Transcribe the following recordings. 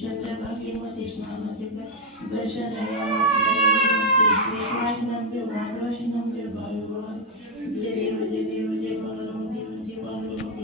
चंद्रभागेमध्ये स्नानाचे दर्शन कृष्णाशनम देव माधवाशनम देव भावी जय देव जय देव जय मंगलमूर्ती जय मंगलमूर्ती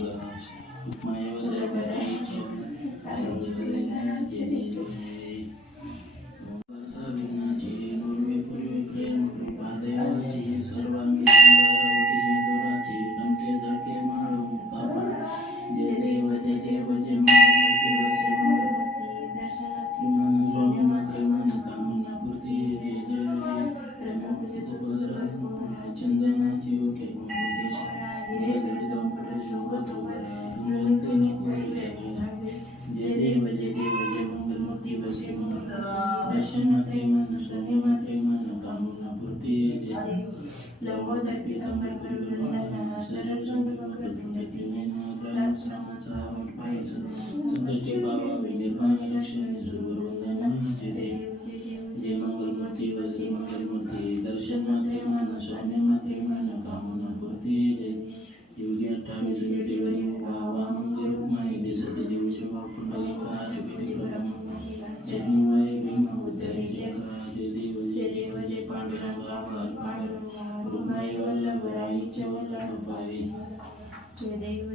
लंबोदर पितांबर वृंदाना सरस्वंड वक्रतुंडती श्रमाचा पायच संतोषी बाबा विनिर्माण लक्ष्मी सुरवंदना जय देव जय मंगलमूर्ती वश्री मंगलमूर्ती दर्शन मात्रे मन स्वामी मात्रे मन कामना पूर्ती जय योगी 28 विटेवरी भावा मंगल माई दिसत देव शिवा पुंडलिका जय जन्मय भीम उद्धरी जय देव जय पांडुरंगा पांडुरंगा रुमाई वल्लभ राईच्या वल्लभ पावी जय देव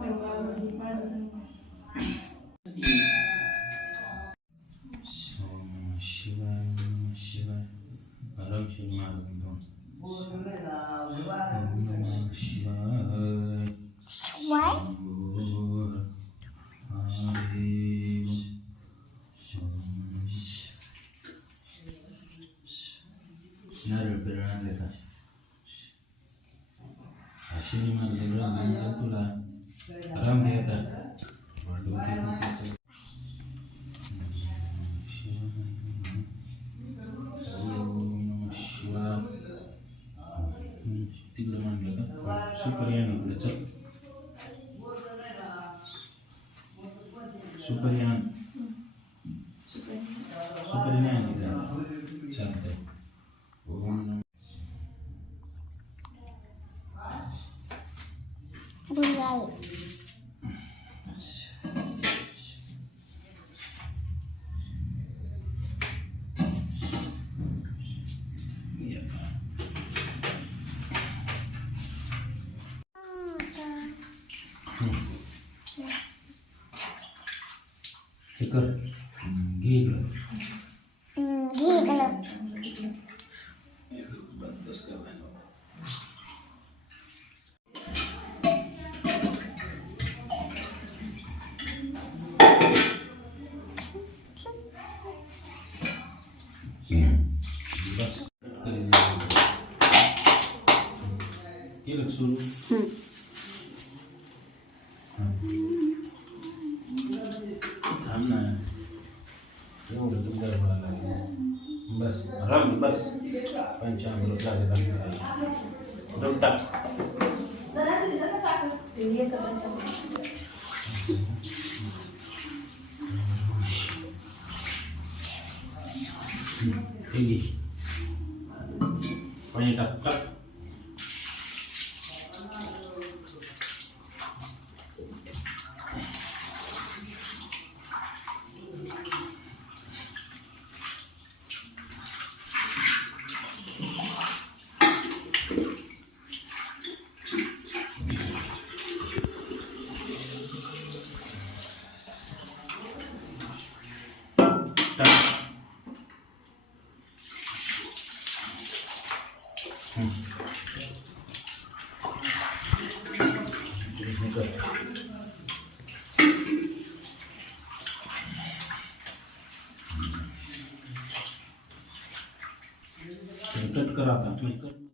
गंगावली पांडुरंगा शिवाय शिवाय आरक्षण मार्ग शिवाय नारळ पेरण आणले का अशी मार सगळं तुला आराम घ्यायचा शिवा तिकडं मांडलं का सुपर यान इकडे चल सुपर यान सुपर यान इकडे चालतंय ओम कर घे इकडं केलं सुरू थांब ना एवढं तुम गडबडा लागेल बस आराम बस पंचांग टाक पाणी टाक टाक कट करा आता